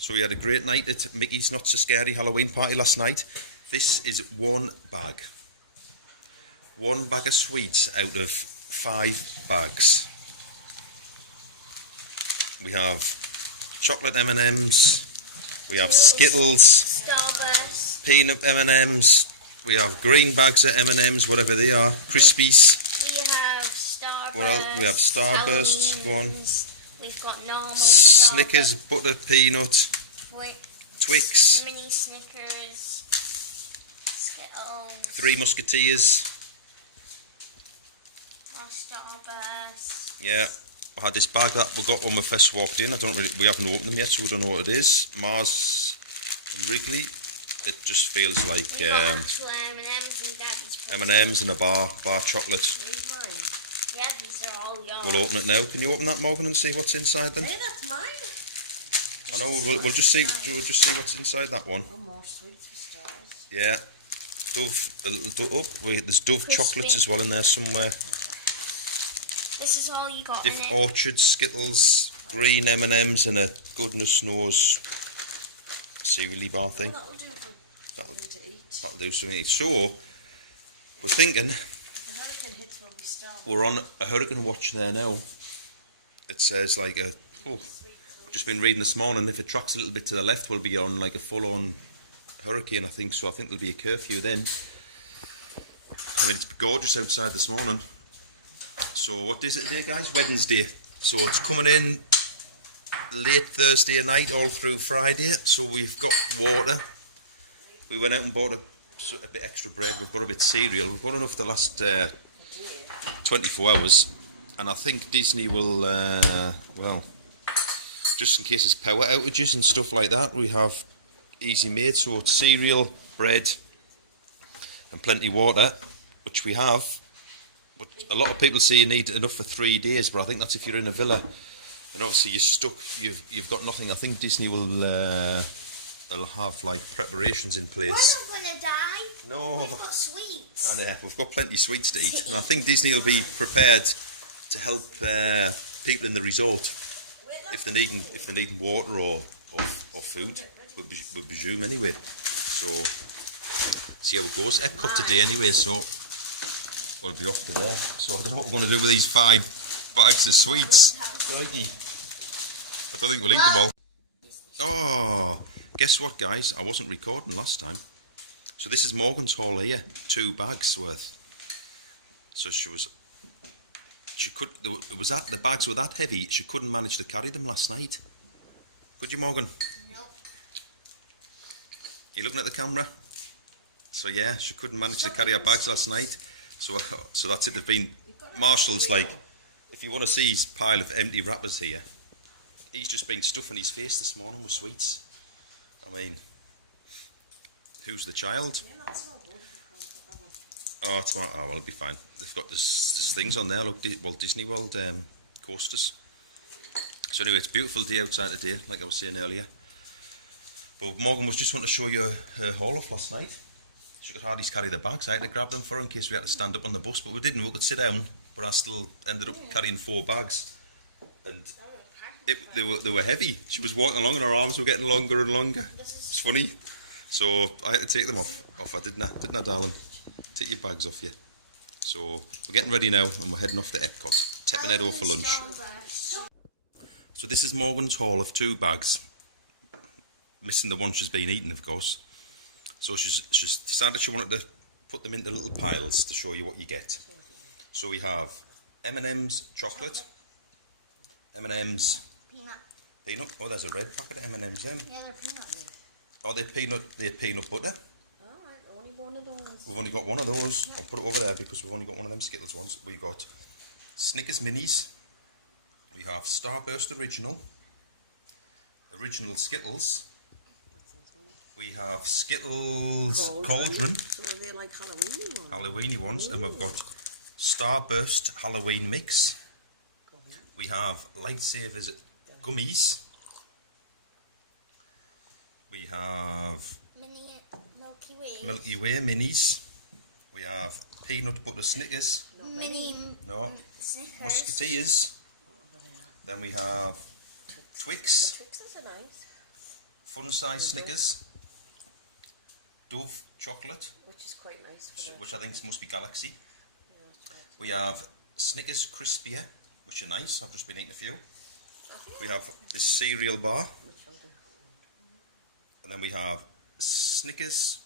So we had a great night at Mickey's Not So Scary Halloween party last night. This is one bag. One bag of sweets out of 5 bags. We have chocolate M&Ms, we have Skittles, Starburst, peanut M&Ms, we have green bags of M&Ms, whatever they are, Crispies. we have Starburst, We have Starbursts, one. We've got normal Snickers, Starburst, butter peanut, Twix, mini Snickers, Skittles, 3 Musketeers. more Starburst. Yeah, I had this bag that we got when we first walked in. We haven't opened them yet, so we don't know what it is. Mars Wrigley. It just feels like We got actual M&Ms and Daddy's M&Ms and a bar chocolate. Yeah, these are all yours. We'll open it now. Can you open that, Morgan, and see what's inside them? Hey, that's mine. I know. We'll just see what's inside that one. More sweets for stars. Yeah. Dove. The little Dove. Wait, there's Dove Crispy. chocolates as well in there somewhere. This is all you got in it. Orchard, Skittles, green M&Ms, and a goodness knows cereal bar thing. Well, that'll do for them to eat. That'll do something. So, we're thinking. The hurricane hits when we start. We're on a hurricane watch there now. It says like just been reading this morning, if it tracks a little bit to the left, we'll be on like a full-on hurricane, I think. So I think there'll be a curfew then. I mean, it's gorgeous outside this morning. So what is it there, guys? Wednesday. So it's coming in late Thursday night all through Friday. So we've got water. We went out and bought a bit extra bread. We've got a bit of cereal. We've got enough the last 24 hours. And I think Disney will, well, just in case there's power outages and stuff like that, we have easy made. So it's cereal, bread, and plenty of water, which we have. But a lot of people say you need enough for 3 days, but I think that's if you're in a villa. And obviously you're stuck, you've got nothing. I think Disney will they'll have like preparations in place. We're not gonna die. No. We've got sweets. And we've got plenty of sweets to eat. And I think Disney will be prepared to help people in the resort if they need water or food. We presume anyway. So see how it goes. Epcot today anyway, so we'll be off to there. So I don't know what we're going to do with these 5 bags of sweets. Righty. I don't think we'll eat them all. Oh, guess what, guys? I wasn't recording last time. So this is Morgan's haul here, 2 bags worth. So the bags were that heavy, she couldn't manage to carry them last night. Could you, Morgan? Nope. You looking at the camera? So yeah, she couldn't manage to carry her bags last night. So that's it. They've been Marshall's like, if you want to see his pile of empty wrappers here, he's just been stuffing his face this morning with sweets. I mean, who's the child? Oh, it's all right. Oh, well, it'll be fine. They've got this things on there. Look, Walt Disney World coasters. So anyway, it's a beautiful day outside today, like I was saying earlier. But Morgan was just wanting to show you her haul off last night. She could hardly carry the bags. I had to grab them for her in case we had to stand up on the bus, but we didn't. We could sit down, but I still ended up carrying 4 bags. And they were heavy. She was walking along and her arms were getting longer and longer. It's funny. So I had to take them off. I didn't I, darling? Take your bags off you. So we're getting ready now and we're heading off to Epcot. Taking head off for lunch. So this is Morgan's haul of 2 bags. Missing the one she's been eating, of course. So she's decided she wanted to put them into little piles to show you what you get. So we have M&M's chocolate, M&M's peanut. Oh, there's a red packet of M&M's there. Yeah, they're peanut. Oh, they're peanut butter. Alright, only one of those. We've only got one of those. I'll put it over there because we've only got one of them Skittles ones. We got Snickers Minis. We have Starburst Original Skittles. We have Skittles Cauldron. So are they like Halloweeny ones. And we've got Starburst Halloween Mix. We have Lightsabers Gummies. We have Milky Way Minis. We have Peanut Butter Snickers. Mini No. Snickers. Musketeers. Then we have Twix. Twixes are nice. fun size Snickers, Dove chocolate, Which is quite nice for which I think must be Galaxy. Yeah, We have Snickers Crispier, which are nice. I've just been eating a few. We have this cereal bar, and then we have Snickers.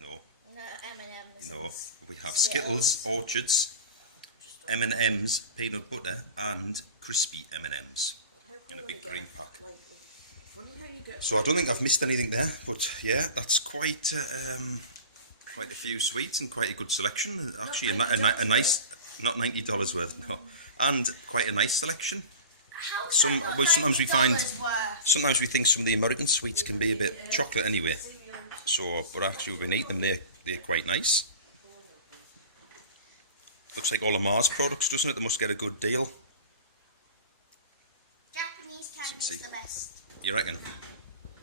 No. No, M&M's. No. We have Skittles, Orchards, M&M's, peanut butter, and crispy M&M's in a big green pack. So I don't think I've missed anything there, but yeah, that's quite a few sweets and quite a good selection. Actually, a nice, not $90 worth, no, and quite a nice selection. Sometimes we think some of the American sweets can be a bit chocolate anyway. So, but actually, when we eat them, they're quite nice. Looks like all the Mars products, doesn't it? They must get a good deal. Japanese candy is the best. You reckon?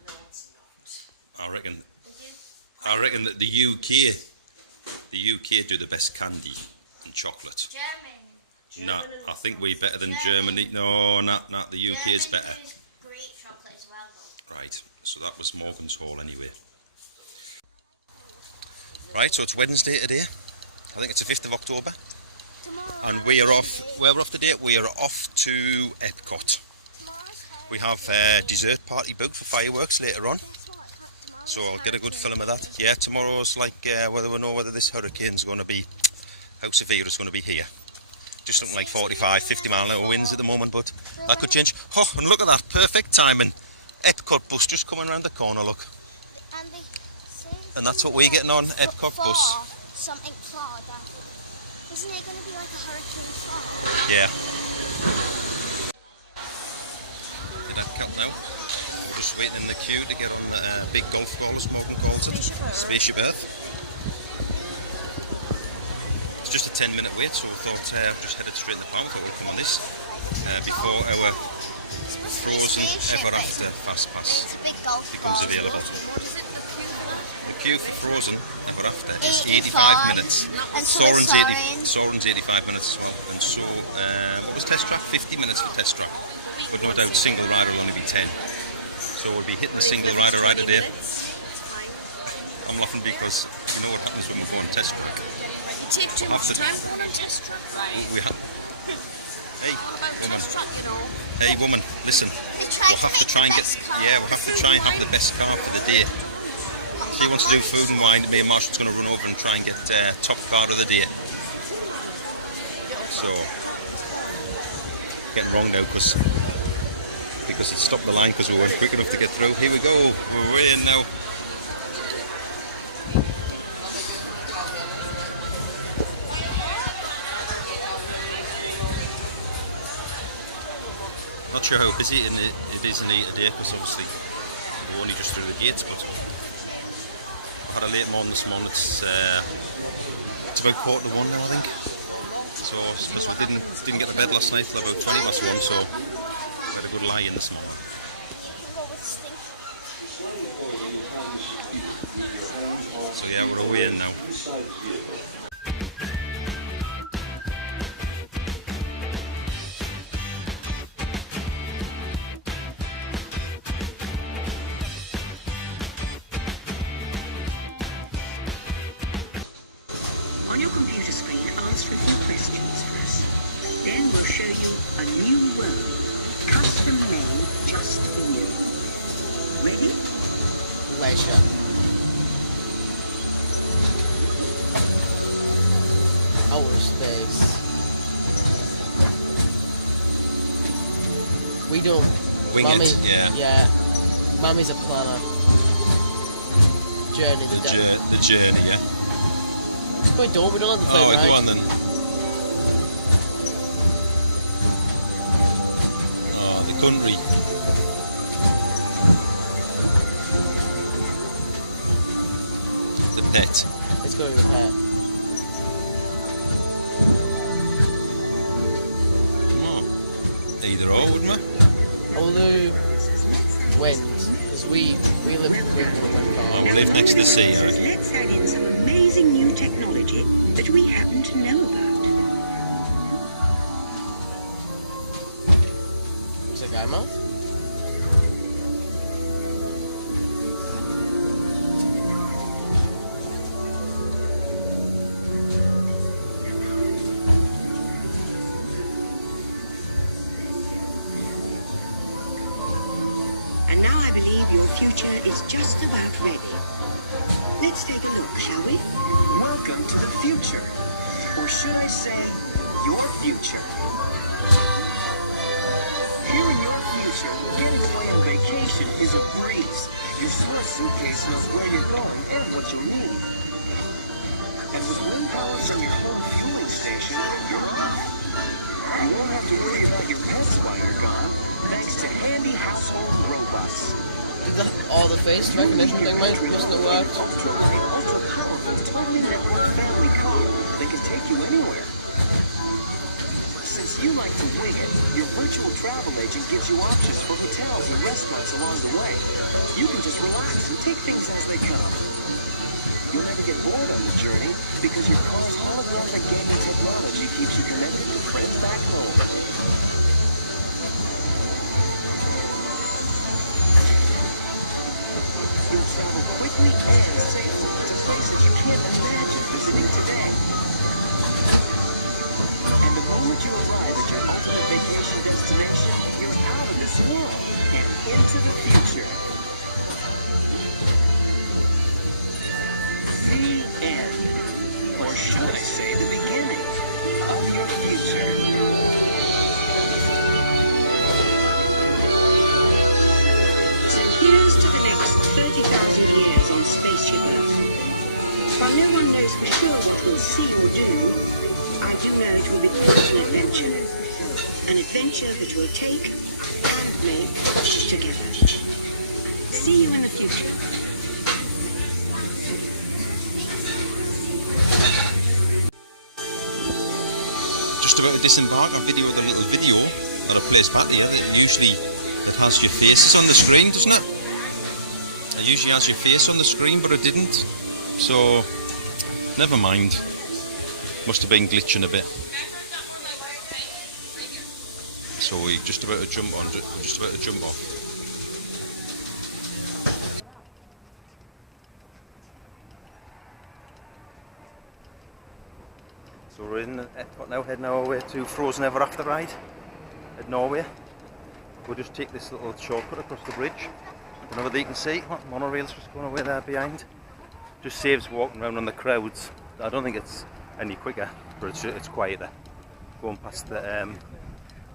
No, it's not. I reckon that the UK do the best candy and chocolate. German. No, I think we're better than Germany. No, not the UK is better. Germany does great chocolate as well, though. Right, so that was Morgan's Hall anyway. Right, so it's Wednesday today. I think it's the 5th of October. And we are off, where we're off today, we are off to Epcot. We have a dessert party booked for fireworks later on. So I'll get a good film of that. Yeah, tomorrow's like whether we know whether this hurricane's going to be, how severe it's going to be here. Just looking like 45, 50 mile an hour winds at the moment, but that could change. Oh, and look at that, perfect timing. Epcot bus just coming around the corner, look. And that's what we're getting on, Epcot bus. Something flawed. Isn't it going to be like a hurricane flaw? Yeah. Get that cut now. Just waiting in the queue to get on the big golf ball, as Morgan calls it. Spaceship Earth. It's just a 10-minute wait, so I thought I've just headed straight to the pound. I thought we'd come on this before our Frozen Ever After Fast Pass becomes available. The queue for Frozen Ever After is 85 minutes. And so Soarin's 85 minutes as well. And so, what was Test Track? 50 minutes for Test Track. But no doubt single rider will only be 10. So we'll be hitting the single rider right today. I'm laughing because you know what happens when we go on Test Track. Take too much time on a test track. Hey, woman. Hey, woman, listen. We'll have to try and get. Yeah, we'll have to try and have the best car for the day. She wants to do food and wine. Me and Marshall's going to run over and try and get top car of the day. So getting wrong now because it stopped the line because we weren't quick enough to get through. Here we go. We're way in now. Not sure how busy it is in here today because obviously we're only just through the gates, but had a late morning this morning. It's about 1:45 now, I think. So I suppose we didn't get to bed last night till about 1:20, so we had a good lie in this morning. So yeah, we're all in now. On your computer screen, answer a few questions for us. Then we'll show you a new world, custom made just for you. Ready? Leisure. Outer space. We don't. Wing Mummy, it, yeah. Yeah. Mummy's a planner. Journey the day. The journey, yeah. We don't have the plane ride. Go on then. Oh, the country. The pet. Let's go with the pet. Either or, wouldn't we? Although, wind, because we live with wind when we're Oh, we live next to the sea, right? Let's add in some amazing new technology that we happen to know about. Looks like guy mouth. believe your future is just about ready. Let's take a look, shall we? Welcome to the future. Or should I say, your future. Here in your future, getting away on vacation is a breeze. Your smart suitcase knows where you're going and what you need. And with wind power from your home fueling station, you're off. You won't have to worry about your pets while you're gone, thanks to handy household robots. All the face recognition thing mustn't have worked. Ultra-powerful, totally networked family car that can take you anywhere. Since you like to wing it, your virtual travel agent gives you options for hotels and restaurants along the way. You can just relax and take things as they come. You'll never get bored on the journey because your car's holographic gaming technology keeps you connected to friends back home. You'll travel quickly and safely to places you can't imagine visiting today. And the moment you arrive at your ultimate vacation destination, you're out of this world and into the future. The end. Or should I say the beginning of your future. Here's to the next 30,000 years on Spaceship Earth. While no one knows for sure what we'll see or do, I do know it will be quite an adventure. An adventure that will take and make together. See you in the future. Just about to disembark, I videoed a little video that I placed back here. Usually it has your faces on the screen, doesn't it? It usually has your face on the screen, but it didn't. So, never mind. Must have been glitching a bit. So we're just about to jump on. We're just about to jump off. So we're in Epcot now, heading our way to Frozen Ever After ride at Norway. We'll just take this little shortcut across the bridge. I don't know whether you can see, monorail's just going away there behind. Just saves walking around on the crowds. I don't think it's any quicker, but it's quieter. Going past the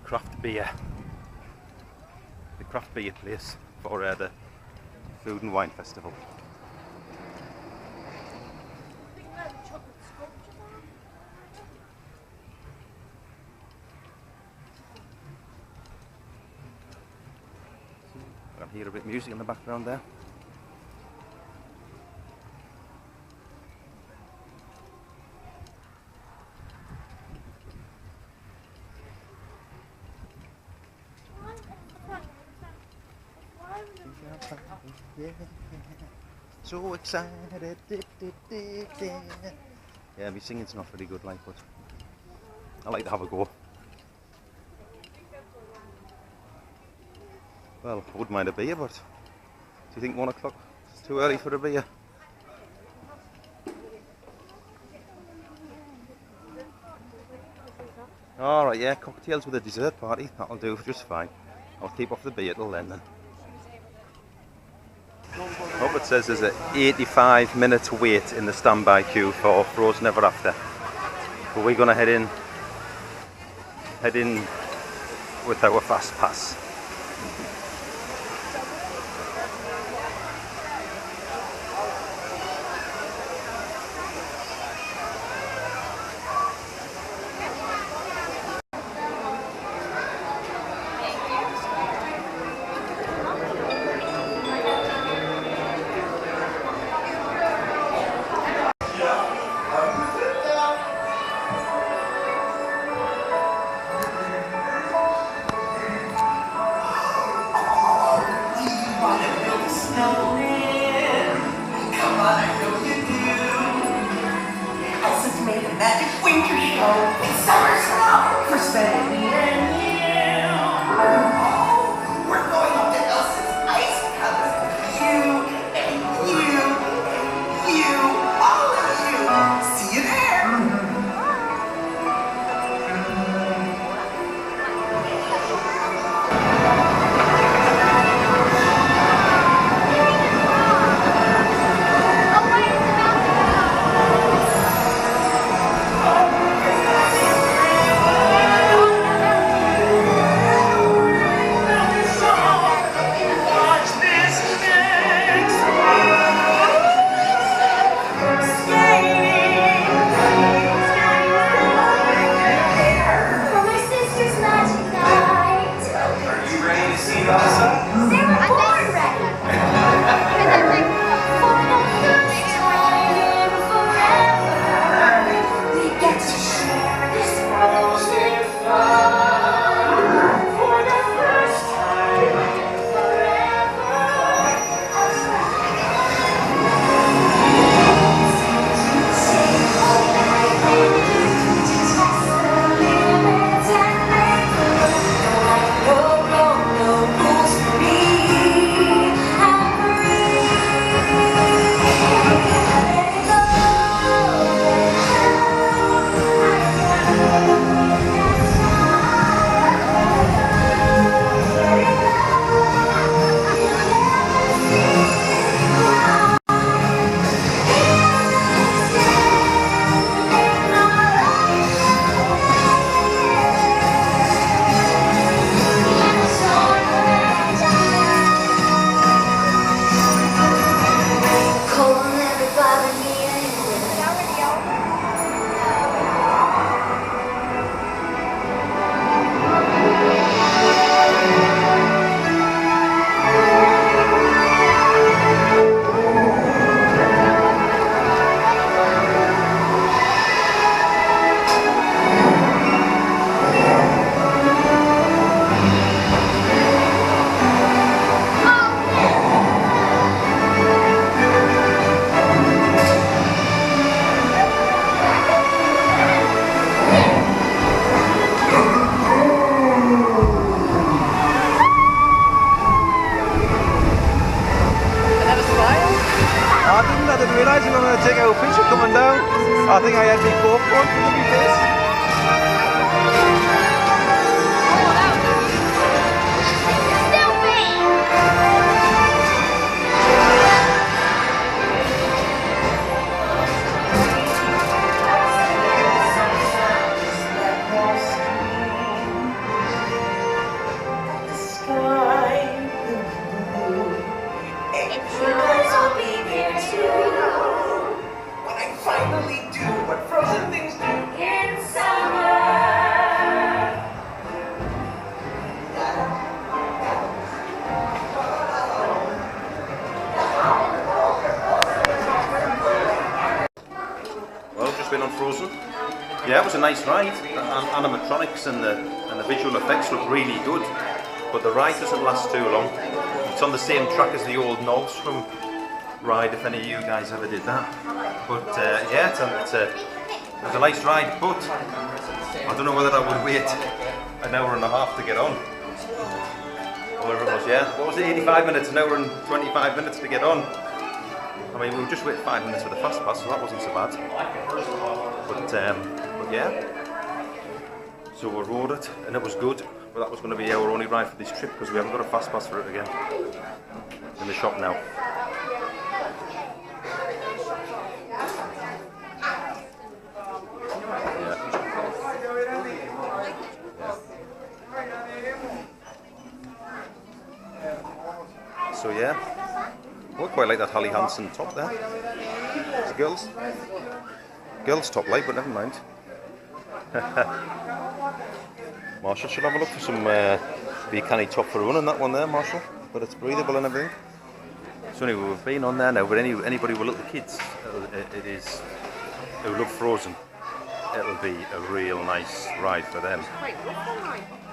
craft beer place for the Food and Wine Festival. I can hear a bit of music in the background there. So excited. Yeah, my singing's not very good, like, but I like to have a go. Well, I wouldn't mind a beer, but do you think 1 o'clock is too early for a beer? Alright, yeah, cocktails with a dessert party, that'll do just fine. I'll keep off the beer till then. Hope it says there's an 85-minute wait in the standby queue for Frozen Ever After. But we're going to head in with our fast pass. didn't realise we were going to take our picture coming down. I think I had my popcorn for my face. Still big. When I finally do what frozen things do. In summer. Well, just been on Frozen. Yeah, it was a nice ride. The animatronics and the visual effects look really good, but the ride doesn't last too long. It's on the same track as the old Nordstrom ride, if any of you guys ever did that. But yeah, it was a nice ride, but I don't know whether I would wait an hour and a half to get on. Or whatever it was, yeah. What was it, 85 minutes, an hour and 25 minutes to get on? I mean, we just waited 5 minutes for the fast pass, so that wasn't so bad. But yeah. So we rode it, and it was good. But that was going to be our only ride for this trip because we haven't got a fast pass for it again. In the shop now. So yeah, I quite like that Holly Hansen top there. It's girls top light, but never mind. Marshall should have a look for some be a canny top for running that one there, Marshall. But it's breathable and everything. So anyway, we've been on there now. But anybody with little kids, who love Frozen, it'll be a real nice ride for them.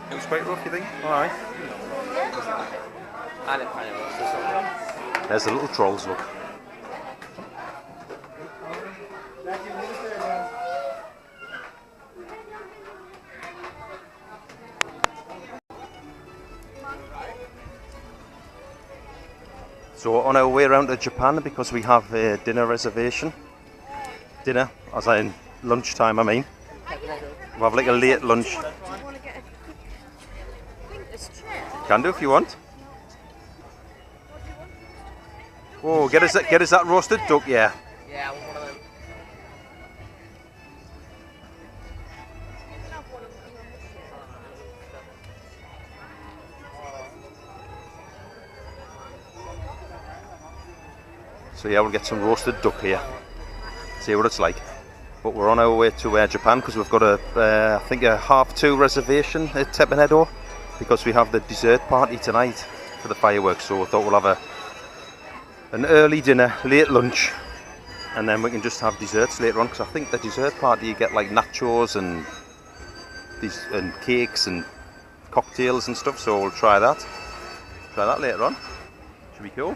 It was quite rough, you think? All right. There's the little trolls, look. So on our way around to Japan, because we have a dinner reservation. Dinner, as in lunchtime, I mean. We have like a late lunch. Can do if you want. Oh, get us that roasted duck, yeah. Yeah, I want one of them. So yeah, we'll get some roasted duck here. See what it's like. But we're on our way to Japan because we've got I think a 2:30 reservation at Teppan, because we have the dessert party tonight for the fireworks. So we thought we'll have an early dinner, late lunch, and then we can just have desserts later on. Because I think the dessert party you get like nachos and cakes and cocktails and stuff. So we'll try that. Try that later on. Should be cool.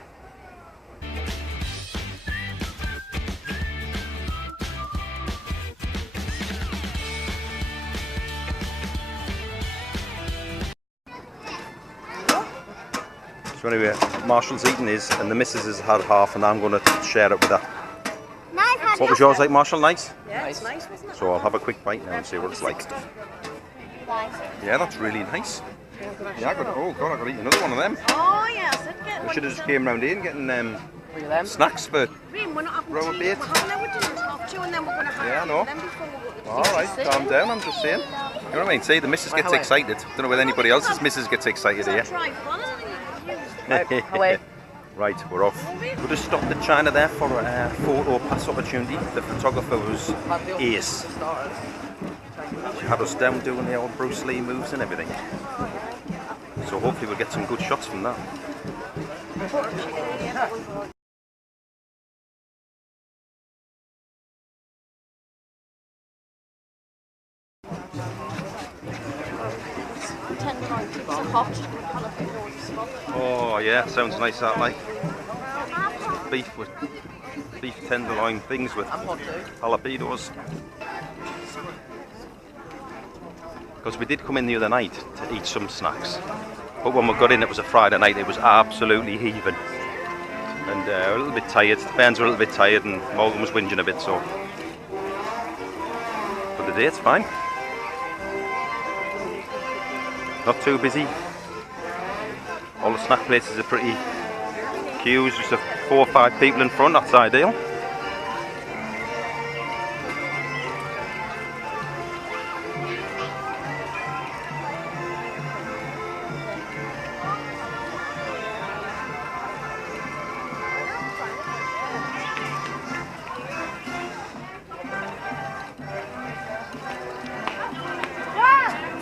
So anyway, Marshall's eating his, and the missus has had half, and I'm going to share it with her. What was yours like, Marshall? Nice? Yeah, it's nice, wasn't it? So I'll have a quick bite now and see what it's like. Yeah, that's really nice. Yeah, I got to eat another one of them. Oh, yeah, I said get We one. should have just came round here and getting Look at them. snacks for... We're not having Roll a tea. bit. We're having our dinner at 2:30 and then we're going to have Yeah, I know. them before we go to the Alright, calm down, I'm just saying. You know what I mean? See, the missus gets excited. Don't know whether anybody else's missus gets excited here. Try one and then Away. Right, we're off. We'll just stop at China there for a photo pass opportunity. The photographer was ace. She had us down doing the old Bruce Lee moves and everything. So hopefully we'll get some good shots from that. Oh yeah, sounds nice that like. Beef tenderloin things with jalapenos. Because we did come in the other night to eat some snacks, but when we got in it was a Friday night, it was absolutely heaving. and a little bit tired. The bairns were a little bit tired, and Morgan was whinging a bit, so. But the day it's fine. Not too busy. All the snack places are pretty queues, just 4 or 5 people in front, that's ideal.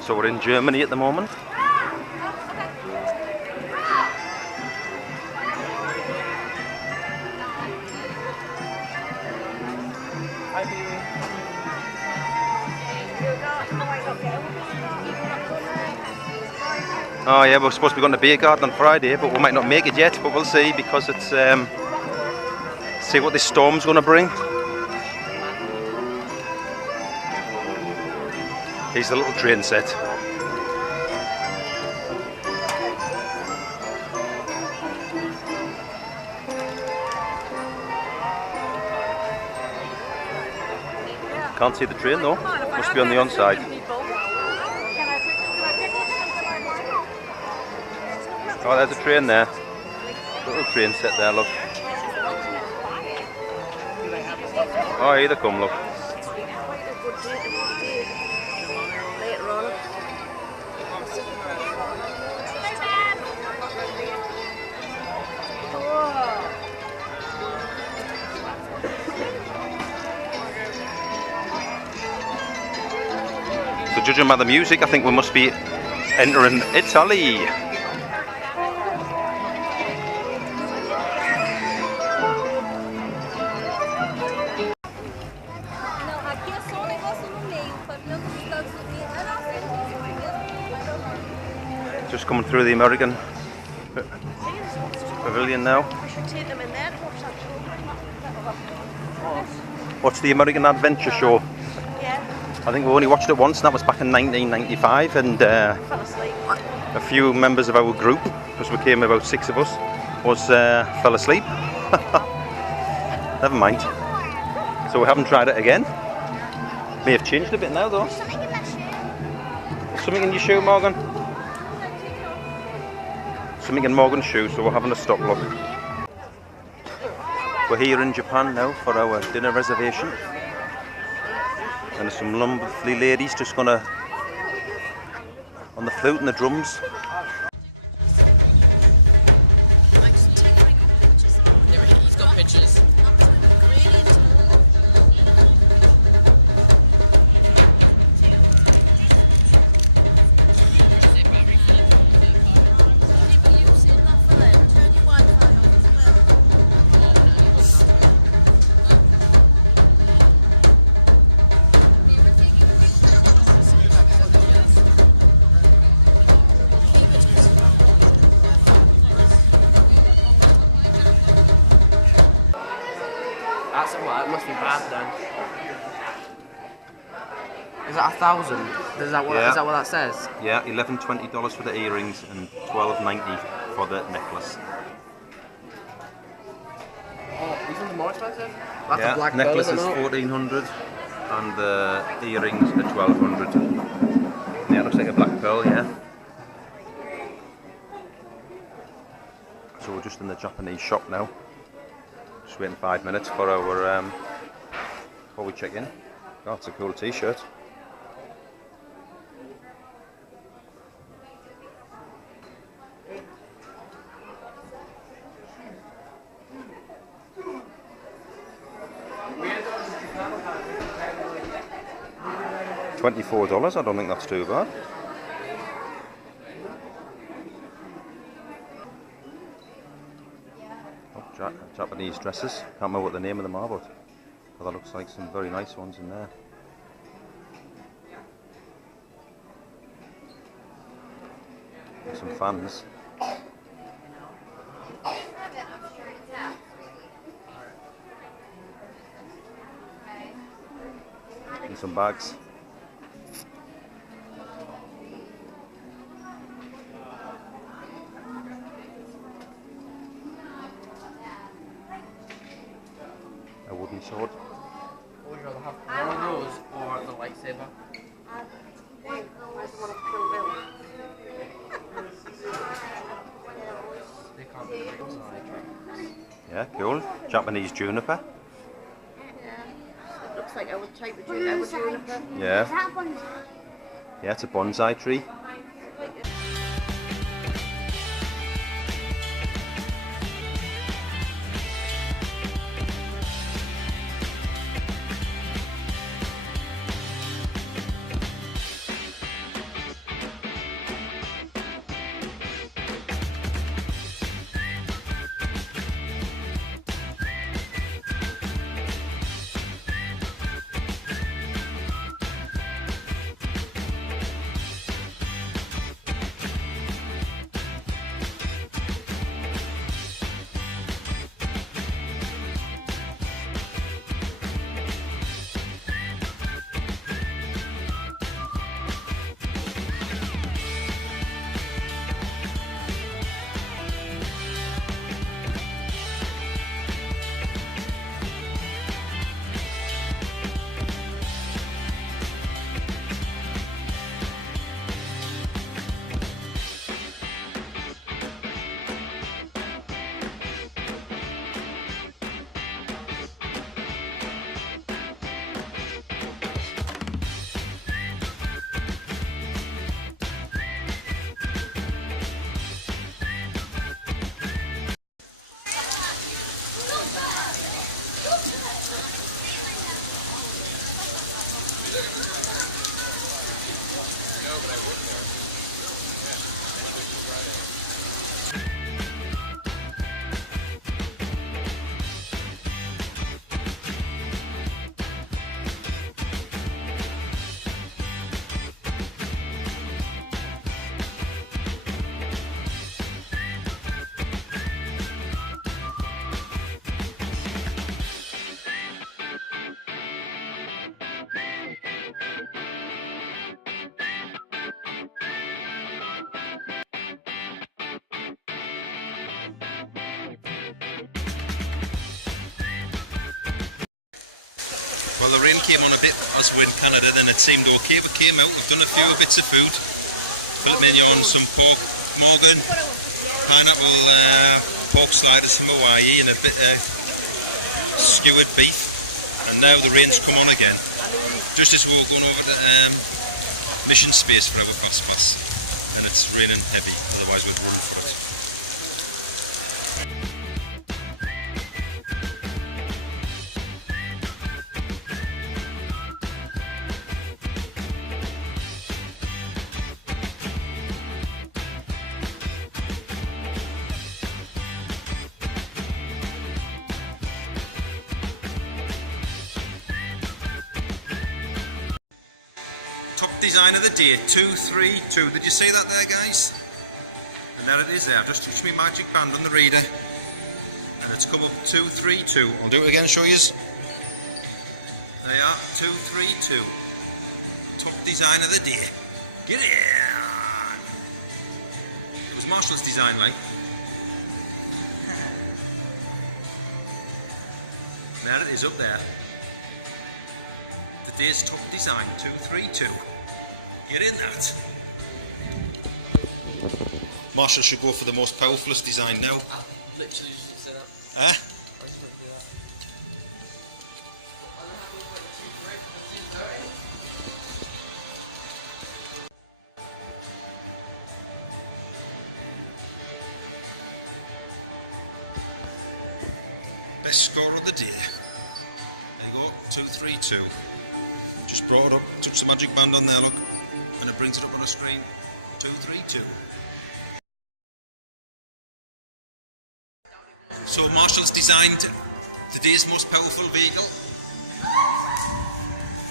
So we're in Germany at the moment. Oh yeah, we're supposed to be going to beer garden on Friday, but we might not make it yet, but we'll see, because it's see what this storm's going to bring. Here's the little train set. Can't see the train though, must be on the on-side. Oh, there's a train there. Little train set there, look. Oh, here they come, look. So judging by the music, I think we must be entering Italy. Just coming through the American pavilion now. We should take them in there. Watch the American Adventure Show. Yeah. I think we only watched it once, and that was back in 1995, and Fell asleep. a few members of our group, because we came about 6 of us, fell asleep. Never mind. So we haven't tried it again. May have changed a bit now though. Something in that shoe. Something in your shoe, Morgan? Something in Morgan's shoe, so we're having a stop look. We're here in Japan now for our dinner reservation. And there's some lovely ladies just gonna on the flute and the drums. He's got pictures. That's well, it must be bad then. Is that 1,000? Is that what? Yeah. Is that what that says? Yeah, $11-20 for the earrings and $12.90 for the necklace. Oh, these ones are more expensive. That's Yeah, a black necklace pearl, is isn't it? $1,400 and the earrings are $1,200. Yeah, looks like a black pearl, yeah. So we're just in the Japanese shop now. Just waiting 5 minutes for our before we check in. Oh, it's a cool t-shirt. $24, I don't think that's too bad. Oh, Japanese dresses. Can't remember what the name of them are, but that looks like some very nice ones in there. Some fans. And some bags. sharpening sword. Would you rather have one of those or the lightsaber? They can't be right on Yeah, cool. Japanese juniper. It looks like our type of juniper. Yeah. Is that one? Yeah, it's a bonsai tree. Well, the rain came on a bit as we're in Canada, then it seemed okay. We came out, we've done a few bits of food. Filled menu on some pork, Morgan, pineapple pork sliders from Hawaii and a bit of skewered beef. And now the rain's come on again. Just as we were going over the mission space for our cosmos. And it's raining heavy, otherwise we'd run for it. Top design of the day, 232. Did you see that there, guys? And there it is there. Just touch my magic band on the reader. And it's come up 232. I'll do it again, show you. There you are, 232. Top design of the day. Get in! It was Marshall's design, like. There it is up there. Today's top design, 232. Get in that. Marshall should go for the most powerfulest design now. Literally just say that. Huh? Best score of the day. There you go, 232. Just brought it up, touch the magic band on there, look, and it brings it up on the screen. 232. So Marshall's designed today's most powerful vehicle.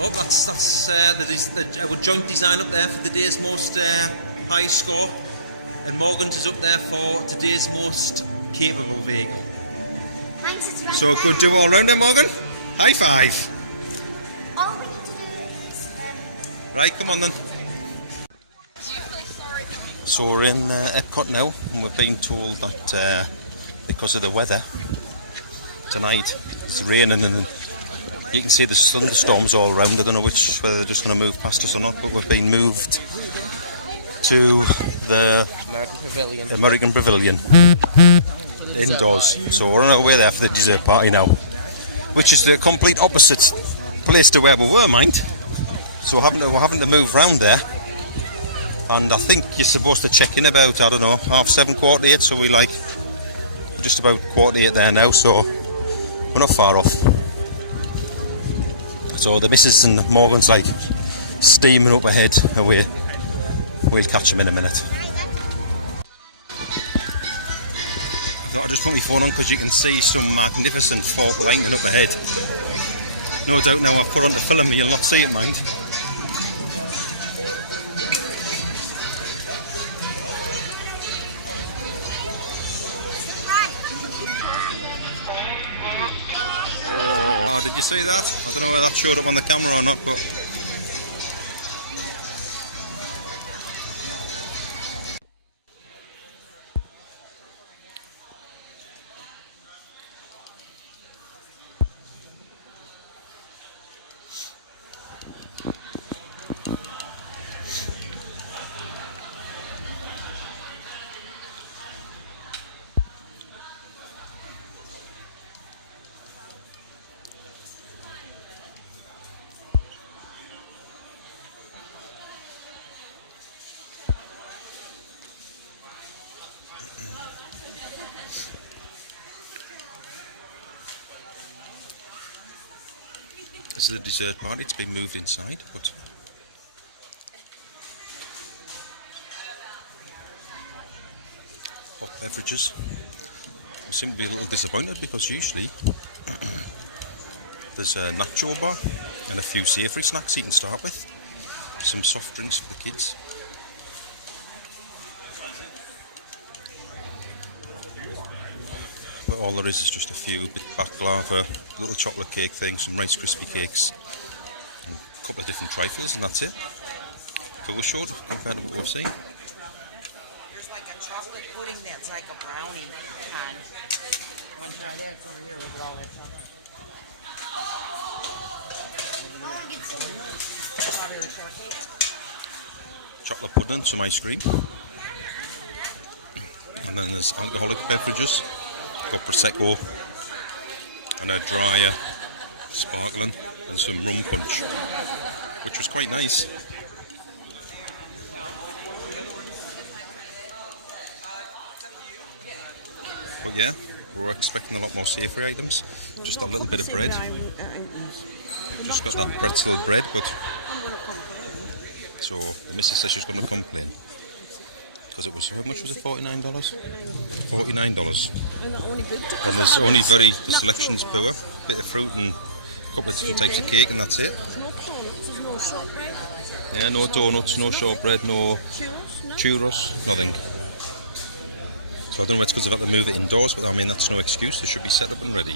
Oh, that's our joint design up there for today's most highest score, and Morgan's is up there for today's most capable vehicle. Mine's is right So there. good do all round there, Morgan. High five. All we need to do is... Right, come on then. So we're in Epcot now, and we're being told that because of the weather tonight, it's raining and You can see there's thunderstorms all around. I don't know whether they're just going to move past us or not, but we've been moved to the Pavilion. American Pavilion For the dessert indoors. party. So we're on our way there for the dessert party now, which is the complete opposite place to where we were, mind. So we're having to move round there, and I think you're supposed to check in about, I don't know, 7:30, 8:15. So we like just about 7:45 there now. So we're not far off. So the missus and Morgan's like steaming up ahead away. We'll catch them in a minute. I just put my phone on because you can see some magnificent fog lighting up ahead. No doubt now I've put on the film, you'll not see it, mind. Oh, did you see that? I don't know whether that showed up on the camera or not, but... This is the dessert party, it's been moved inside, but hot beverages. I seem to be a little disappointed because usually there's a nacho bar and a few savoury snacks you can start with. Some soft drinks for the kids. But all there is just a few bit baklava, little chocolate cake things, some Rice Krispie cakes, a couple of different trifles, and that's it. But we're short compared to what we've seen. There's like a chocolate pudding that's like a brownie kind. With all that chocolate. Strawberry shortcake. Chocolate pudding, some ice cream. And then there's alcoholic beverages. Got Prosecco and a drier sparkling and some rum punch, which was quite nice. But yeah, we're expecting a lot more savoury items. Just a little bit of bread. Just got that pretzel bread, but so the missus says she's going to complain. Because it was, how much was it, $49? $49. And that only good And there's only very, the selection's poor. A bit of fruit and a couple of different types of cake, and that's it. There's no donuts, there's no shortbread. Yeah, no donuts, no shortbread, no Churros, churros, nothing. So I don't know if it's because they've had to move it indoors, but I mean, that's no excuse. They should be set up and ready.